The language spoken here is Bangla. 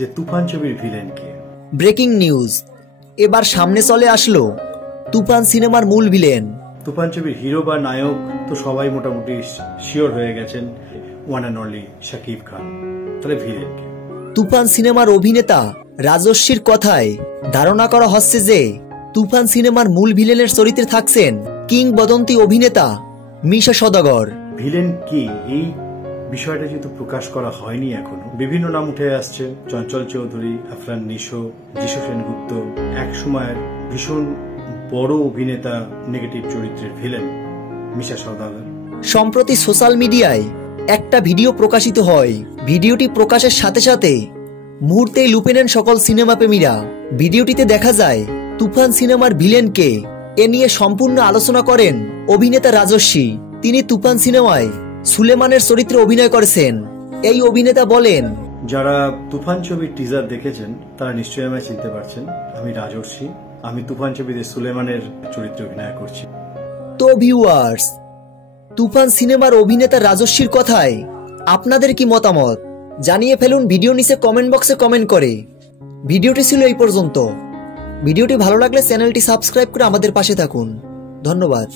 যে তুফান ছবির ভিলেন কে। ব্রেকিং নিউজ, এবার সামনে চলে আসলো তুফান সিনেমার মূল ভিলেন। তুফান ছবির হিরো বা নায়ক তো সবাই মোটামুটি শিওর হয়ে গেছেন, one and only Shakib Khan. তাহলে ভিলেন কে? তুফান সিনেমার অভিনেতা রাজস্বীর কথায় ধারণা করা হচ্ছে যে তুফান সিনেমার মূল ভিলেনের চরিত্রে থাকছেন কিংবদন্তি অভিনেতা মিশা সওদাগর। ভিলেন কি এই বিষয়টা যেহেতু প্রকাশ করা হয়নি এখনো, বিভিন্ন নাম উঠে আসছে, চঞ্চল চৌধুরী, আফরান নিশো, যিশু সেনগুপ্ত। এক সময়ের ভীষণ বড় অভিনেতা নেগেটিভ চরিত্রের ভিলেন মিশা সওদাগর। সম্প্রতি সোশ্যাল মিডিয়ায় একটা ভিডিও প্রকাশিত হয়। ভিডিওটি প্রকাশের সাথে সাথে মুহূর্তেই লুপে নেন সকল সিনেমা প্রেমীরা। ভিডিওটিতে দেখা যায় তুফান সিনেমার ভিলেনকে এ নিয়ে সম্পূর্ণ আলোচনা করেন অভিনেতা রাজস্বী। তিনি তুফান সিনেমায় সুলেমানের চরিত্রে অভিনয় করেছেন। এই অভিনেতা বলেন, যারা তুফান ছবির টিজার দেখেছেন তারা নিশ্চয়ই আমায় চিনতে পারছেন। আমি রাজস্বী, আমি তুফান ছবিতে সুলেমানের চরিত্রে অভিনয় করছি। তো ভিউয়ার্স, তুফান সিনেমার অভিনেতা রাজস্বীর কথায় আপনাদের কি মতামত জানিয়ে ফেলুন ভিডিও নিচে কমেন্ট বক্সে কমেন্ট করে। ভিডিওটি ছিল এই পর্যন্ত। ভিডিওটি ভালো লাগলে চ্যানেলটি সাবস্ক্রাইব করে আমাদের পাশে থাকুন। ধন্যবাদ।